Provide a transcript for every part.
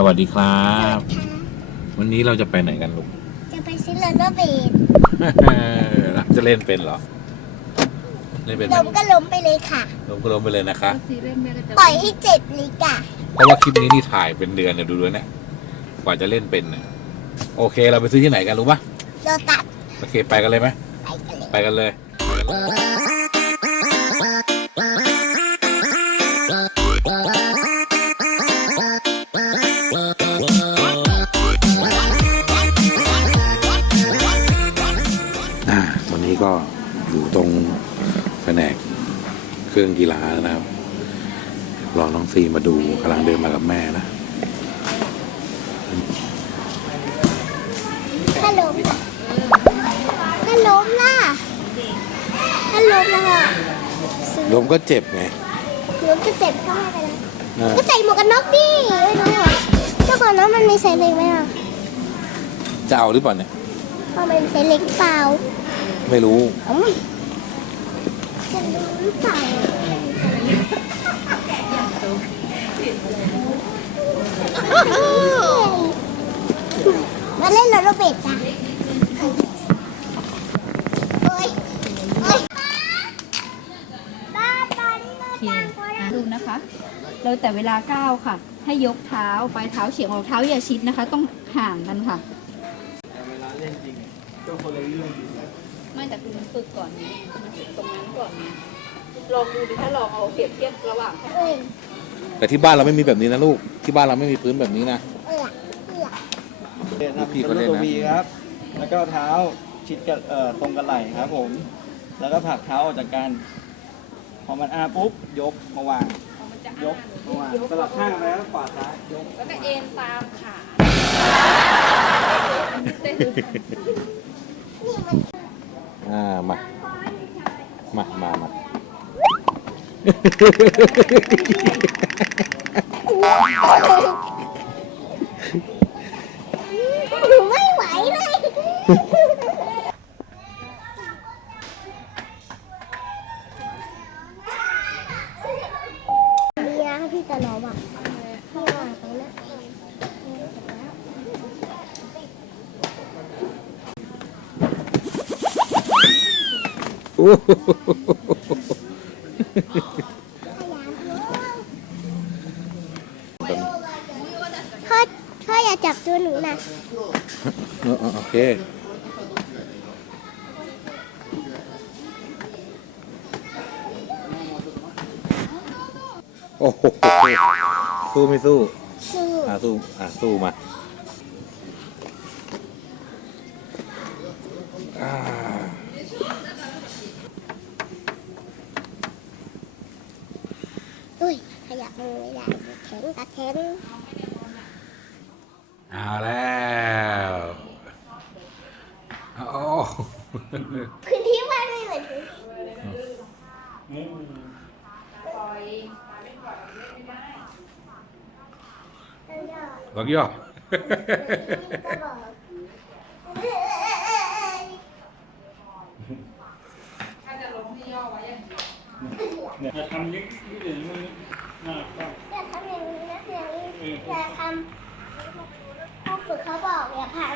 สวัสดีครับค่ะวันนี้เราจะไปไหนกันลูก จะไปซื้อโรลเลอร์เบดจะเล่นเป็นเหรอ เล่นเป็นไหมล้มก็ล้มไปเลยค่ะลงก็ลงไปเลยนะคะซีเล่นแม่ก็จะปล่อยให้เจ็บเลยค่ะ เพราะว่าคลิปนี้นี่ถ่ายเป็นเดือนเนี่ยดูด้วยนะ กว่าจะเล่นเป็นเนี่ยโอเคเราไปซื้อที่ไหนกันรู้ปะโดตัดโอเคไปกันเลยไหมไปกันเลย ไปกันเลย อยู่ตรงแผนกเครื่องกีฬาแล้วนะครับ รอน้องซีมาดูกำลังเดินมากับแม่นะถ้าล้มล่ะถ้าล้มล่ะถ้าล้มล่ะซื้อลมก็เจ็บไงล้มจะเจ็บก็ไม่เป็นไรอ่าก็ใส่หมวกกันน็อกดิไม่รู้อะเจ้าก่อนนั้นมันมีไซเล็กไหมอะจะเอาหรือเปล่าเนี่ยเพราะมันมีไซเล็กเปล่า ไม่รู้อืมจะรู้หรือเปล่ามาเล่นโรลเลอร์เบดจ้ะโอ้ยโอ้ยบ้าตอนนี้มาโอเคจ้างเขาแล้วอะดูนะคะ เราแต่เวลาก้าวค่ะ ให้ยกเท้าปลายเท้าเฉียงออกเท้าอย่าชิดนะคะ ต้องห่างกันค่ะ เวลาเล่นจริงก็คนละเรื่อง ไม่แต่คุณ ฝึกก่อนไงคุณฝึกตรงนั้นก่อนไงลองดูดิถ้าลองเอาเปรียบเทียบระหว่างเอ้ยแต่ที่บ้านเราไม่มีแบบนี้นะลูก ที่บ้านเราไม่มีพื้นแบบนี้นะ เอ้ยเอ้ยเล่นนะพี่เป็นก็เล่ลูนกนะ ตัววีครับ แล้วก็เท้าชิดกับเอ่อตรงกับไหล่ครับผม แล้วก็ผลักเท้าออกจากกัน พอมันอาปุ๊บยกมาวางมันจะยกมาวางสลับข้างไปแล้วขวาซ้ายยก แล้วก็เอ็นตามขาเต้น อ่ามา มามามา พ่อพ่ออย่าจับตัวหนูนะเออเออโอเคโอ้โหสู้ไม่สู้ สู้ อ่าสู้ อ่าสู้มาอ่า อุ้ย ขยับมือไม่ได้แข็งตาแข็งเอาแล้วโอ้พื้นที่ว่างไม่เหมือนพื้นบักย่อก็บอกเนี่ยทำยึกยึกอย่างนี้หน้าก็ อย่าทำอย่างนี้นะอย่างนี้อย่าทำพ่อฝึกเขาบอกอย่าทำ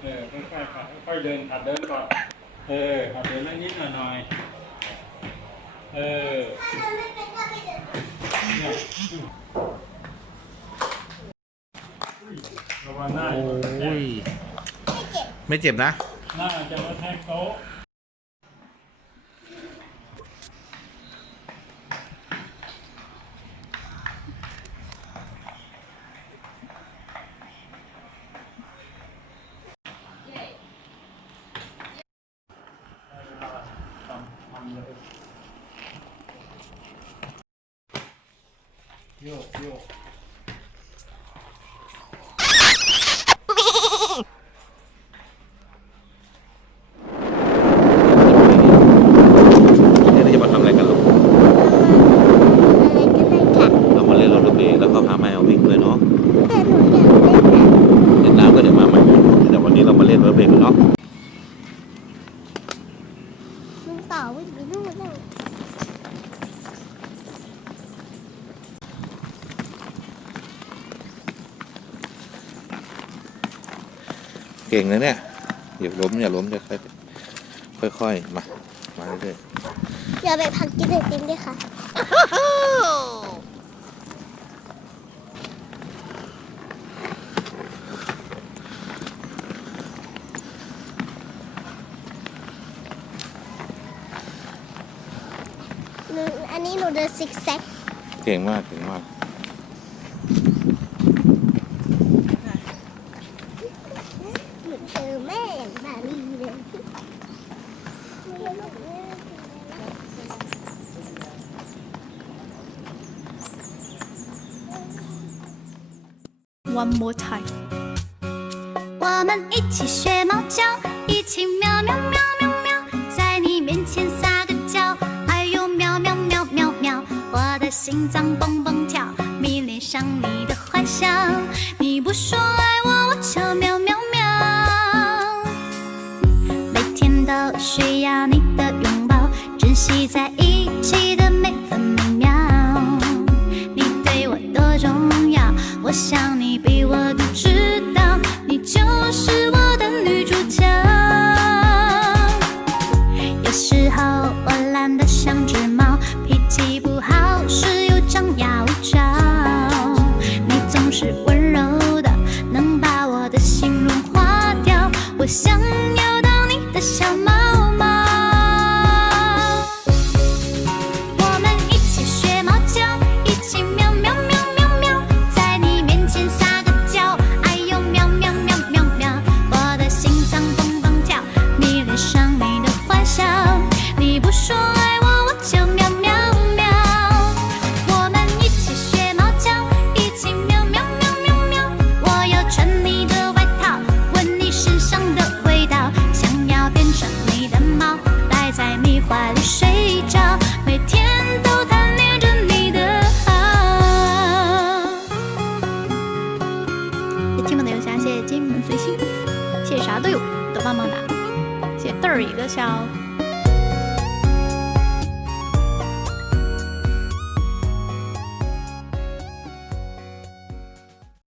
เออค่อยๆค่ะค่อยๆเดินหัดเดินก่อน เออหัดเดินนิดๆหน่อยๆเออถ้าเราไม่เป็นก็ไม่เดินเนี่ยระวังหน้าโอ้จะกระแทกยไม่เจ็บไม่เจ็บนะ หน้าจะกระแทกโต๊ะ โยกโยก เนี่ยเราจะมาทำอะไรกันลูก อะไรก็ได้ค่ะ เรามาเล่นรถกระเบนแล้วก็พาแม่มาวิ่งด้วยเนาะ แต่หนูอยากเล่นแบบ เล่นน้ำก็เดี๋ยวมาใหม่แต่วันนี้เรามาเล่นรถกระเบนกันเนาะ มึงต่อวิ่งไปนู่นแล้ว เก่งนะเนี่ยอย่าล้มอย่าล้มจะค่อยค่อยๆมา มาเรื่อยอย่าไปพักกินไอติมด้วยค่ะหนูอันนี้หนูเดินซิกแซกๆเก่งมาก เก่งมาก One more time。我们一起学猫叫，一起喵喵喵喵喵，在你面前撒个娇，哎呦喵喵喵喵喵，我的心脏蹦蹦跳，迷恋上你的幻想，你不说都需要你的拥抱，珍惜在一起的每分每秒。你对我多重要，我想你比我都知道，你就是我的女主角。有时候我懒得像只猫，脾气不好时又张牙舞爪，你总是温柔的，能把我的心融化掉。我想要亲们的邮箱，谢谢金门随心，谢谢啥都有都棒棒哒，谢谢豆儿一个笑。